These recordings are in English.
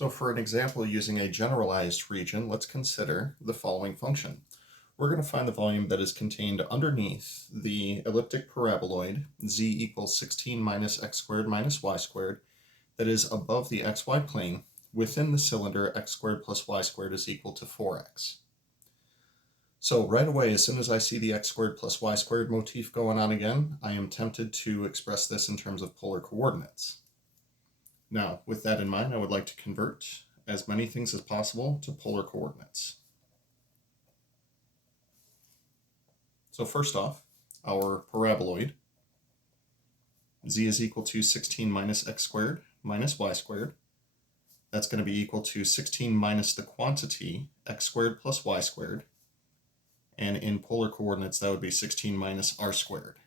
So for an example using a generalized region, let's consider the following function. We're going to find the volume that is contained underneath the elliptic paraboloid z equals 16 minus x squared minus y squared that is above the xy plane within the cylinder x squared plus y squared is equal to 4x. So right away, as soon as I see the x squared plus y squared motif going on again, I am tempted to express this in terms of polar coordinates. Now, with that in mind, I would like to convert as many things as possible to polar coordinates. So first off, our paraboloid, z is equal to 16 minus x squared minus y squared. That's going to be equal to 16 minus the quantity x squared plus y squared. And in polar coordinates, that would be 16 minus r squared.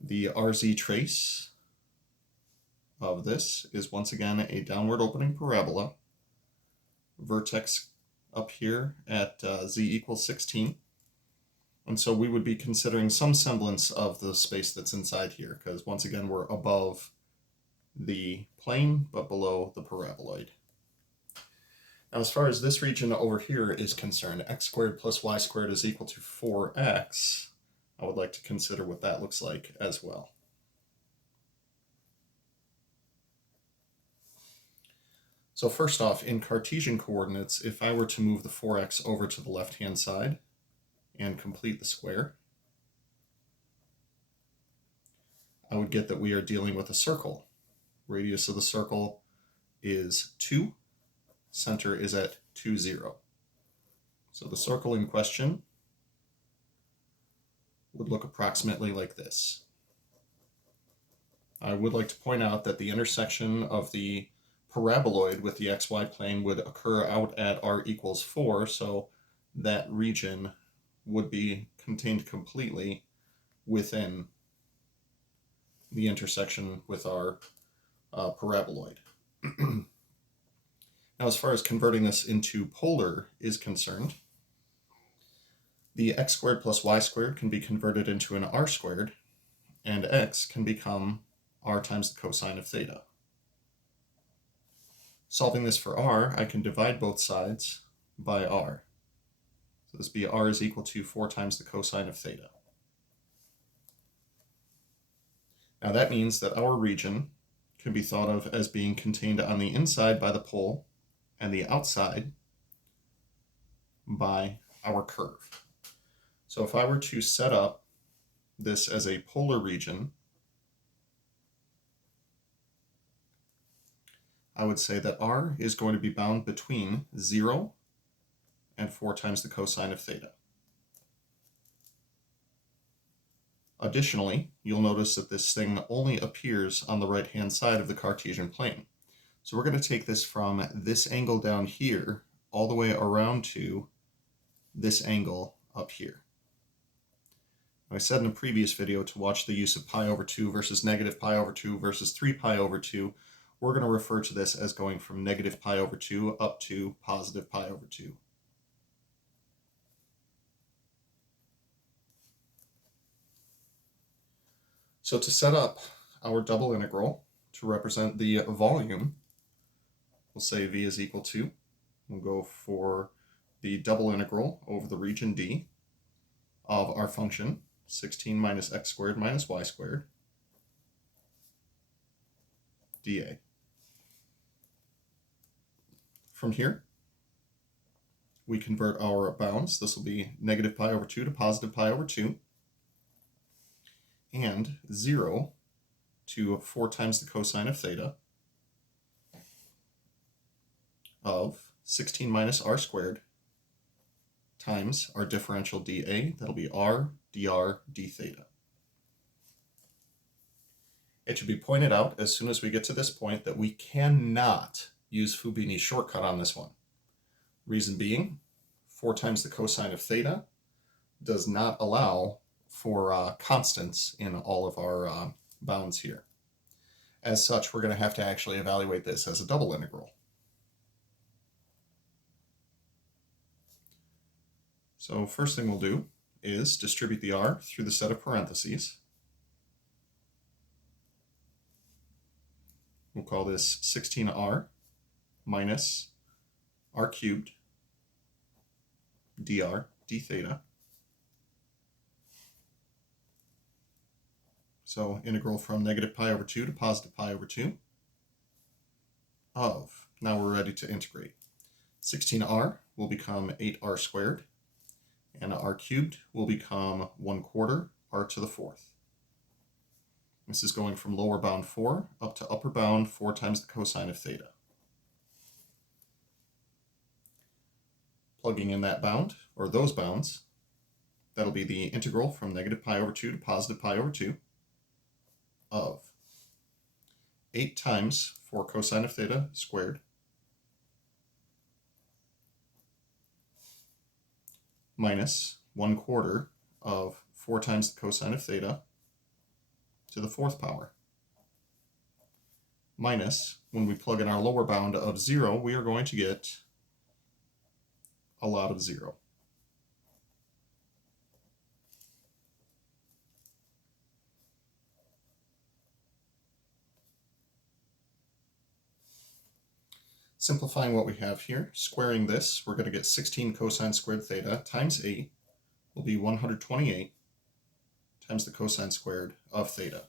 The RZ trace of this is once again a downward opening parabola. Vertex up here at z equals 16. And so we would be considering some semblance of the space that's inside here, because once again we're above the plane but below the paraboloid. Now as far as this region over here is concerned, x squared plus y squared is equal to 4x. I would like to consider what that looks like as well. So first off, in Cartesian coordinates, if I were to move the 4x over to the left-hand side and complete the square, I would get that we are dealing with a circle. Radius of the circle is 2. Center is at 2, 0. So the circle in question would look approximately like this. I would like to point out that the intersection of the paraboloid with the xy plane would occur out at r equals 4, so that region would be contained completely within the intersection with our paraboloid. Now, as far as converting this into polar is concerned, the x squared plus y squared can be converted into an r squared, and x can become r times the cosine of theta. Solving this for r, I can divide both sides by r. So this would be r is equal to 4 times the cosine of theta. Now that means that our region can be thought of as being contained on the inside by the pole and the outside by our curve. So if I were to set up this as a polar region, I would say that r is going to be bound between 0 and 4 times the cosine of theta. Additionally, you'll notice that this thing only appears on the right-hand side of the Cartesian plane. So we're going to take this from this angle down here all the way around to this angle up here. I said in a previous video to watch the use of pi over 2 versus negative pi over 2 versus 3 pi over 2. We're going to refer to this as going from negative pi over 2 up to positive pi over 2. So to set up our double integral to represent the volume, we'll say v is equal to, we'll go for the double integral over the region D of our function, 16 minus x squared minus y squared, dA. From here, we convert our bounds. This will be negative pi over 2 to positive pi over 2, and 0 to 4 times the cosine of theta of 16 minus r squared times our differential dA. That'll be r dr d theta. It should be pointed out as soon as we get to this point that we cannot use Fubini's shortcut on this one. Reason being, 4 times the cosine of theta does not allow for constants in all of our bounds here. As such, we're going to have to actually evaluate this as a double integral. So first thing we'll do is distribute the r through the set of parentheses. We'll call this 16r minus r cubed dr d theta. So integral from negative pi over 2 to positive pi over 2 of, now we're ready to integrate. 16r will become 8r squared, and r cubed will become 1/4 r to the 4th. This is going from lower bound 4 up to upper bound 4 times the cosine of theta. Plugging in that bound, or those bounds, that'll be the integral from negative pi over 2 to positive pi over 2 of 8 times 4 cosine of theta squared minus 1/4 of 4 times the cosine of theta to the 4th power. Minus, when we plug in our lower bound of 0, we are going to get a lot of 0. Simplifying what we have here, squaring this, we're going to get 16 cosine squared theta times 8 will be 128 times the cosine squared of theta.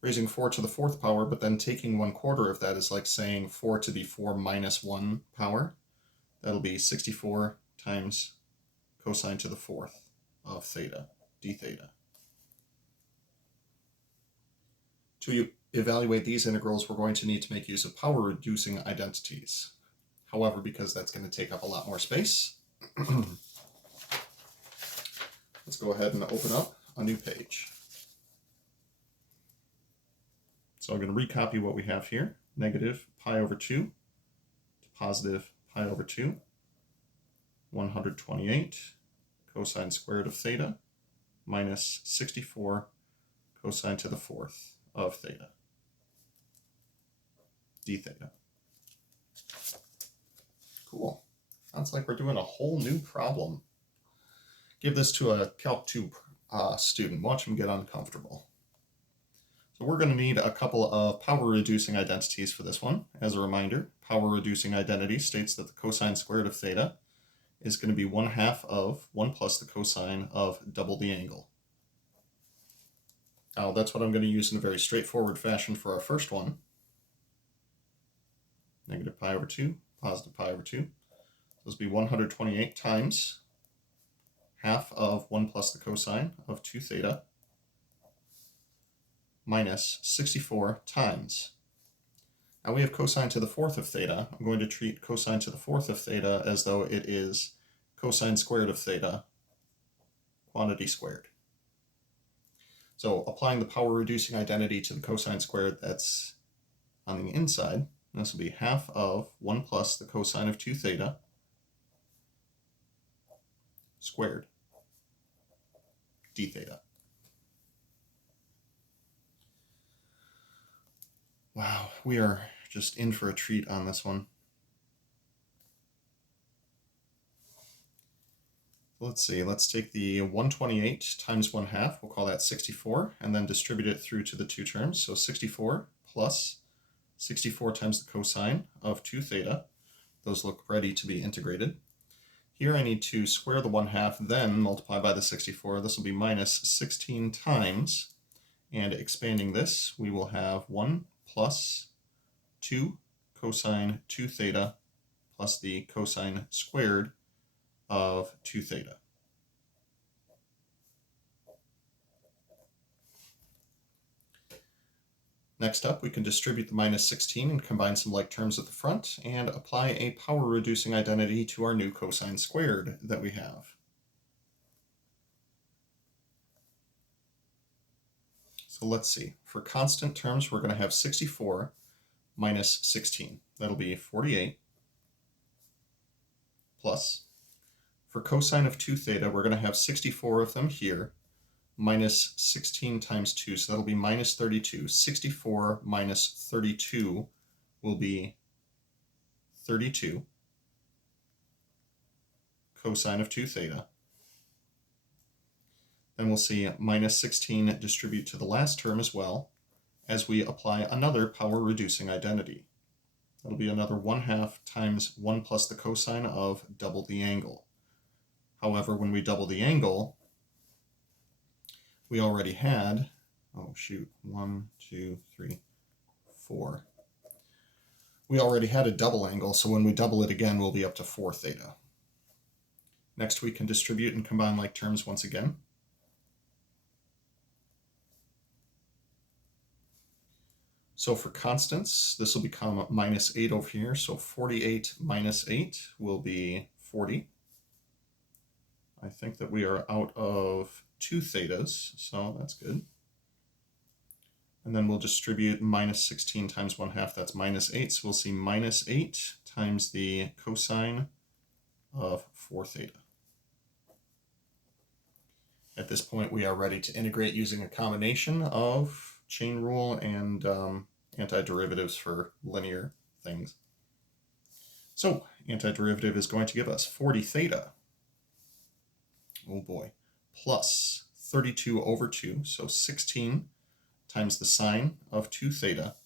Raising 4 to the 4th power, but then taking 1/4 of that is like saying 4 to the 4 minus 1 power. That'll be 64 times cosine to the 4th of theta, d theta. To evaluate these integrals, we're going to need to make use of power-reducing identities. However, because that's going to take up a lot more space, let's go ahead and open up a new page. So I'm going to recopy what we have here. Negative pi over 2 to positive pi over 2, 128 cosine squared of theta minus 64 cosine to the 4th of theta, d theta. Cool. Sounds like we're doing a whole new problem. Give this to a Calc 2 student. Watch them get uncomfortable. So we're going to need a couple of power-reducing identities for this one. As a reminder, power-reducing identity states that the cosine squared of theta is going to be 1/2 of 1 plus the cosine of double the angle. Now that's what I'm going to use in a very straightforward fashion for our first one. Negative pi over 2, positive pi over 2. Those will be 128 times 1/2 of 1 plus the cosine of 2 theta minus 64 times. Now we have cosine to the 4th of theta. I'm going to treat cosine to the 4th of theta as though it is cosine squared of theta, quantity squared. So applying the power-reducing identity to the cosine squared that's on the inside, this will be 1/2 of 1 plus the cosine of 2 theta squared, d theta. Wow, we are just in for a treat on this one. Let's see, let's take the 128 times 1/2, we'll call that 64, and then distribute it through to the two terms. So 64 plus 64 times the cosine of 2 theta. Those look ready to be integrated. Here I need to square the 1/2, then multiply by the 64. This will be minus 16 times, and expanding this, we will have 1 plus 2 cosine 2 theta plus the cosine squared of 2 theta. Next up, we can distribute the minus 16 and combine some like terms at the front and apply a power-reducing identity to our new cosine squared that we have. So let's see. For constant terms, we're going to have 64 minus 16. That'll be 48 plus. For cosine of 2 theta, we're going to have 64 of them here, minus 16 times 2, so that'll be minus 32. 64 minus 32 will be 32 cosine of 2 theta. Then we'll see minus 16 distribute to the last term as well as we apply another power-reducing identity. That'll be another 1/2 times 1 plus the cosine of double the angle. However, when we double the angle, we already had, 1, 2, 3, 4. We already had a double angle, so when we double it again, we'll be up to 4 theta. Next, we can distribute and combine like terms once again. So for constants, this will become minus 8 over here. So 48 minus 8 will be 40. I think that we are out of 2 thetas, so that's good. And then we'll distribute minus 16 times 1/2, that's minus 8. So we'll see minus 8 times the cosine of 4 theta. At this point, we are ready to integrate using a combination of chain rule and antiderivatives for linear things. So antiderivative is going to give us 40 theta, oh boy, plus 32 over 2, so 16 times the sine of 2 theta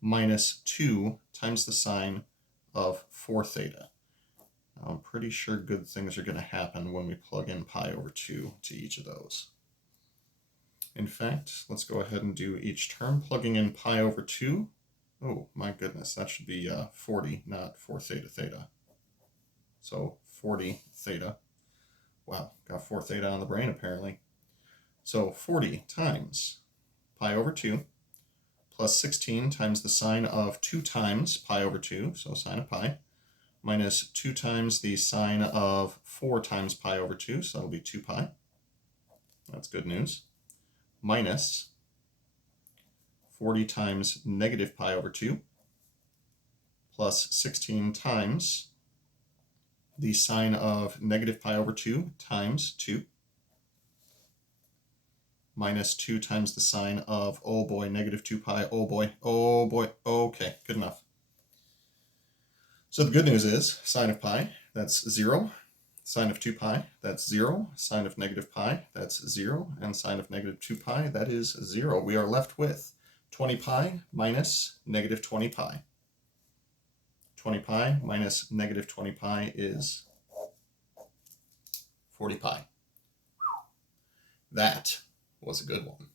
minus 2 times the sine of 4 theta. I'm pretty sure good things are going to happen when we plug in pi over 2 to each of those. In fact, let's go ahead and do each term. Plugging in pi over 2, oh my goodness, that should be 40, not 4 theta theta. So 40 theta. Wow, got 4 theta on the brain apparently. So 40 times pi over 2 plus 16 times the sine of 2 times pi over 2, so sine of pi, minus 2 times the sine of 4 times pi over 2, so that'll be 2 pi. That's good news. Minus 40 times negative pi over 2 plus 16 times the sine of negative pi over 2 times 2 minus 2 times the sine of, oh boy, negative 2 pi, oh boy, okay, good enough. So the good news is sine of pi, that's 0. Sine of 2 pi, that's 0. Sine of negative pi, that's 0. And sine of negative 2 pi, that is 0. We are left with 20 pi minus negative 20 pi. 20 pi minus negative 20 pi is 40 pi. That was a good one.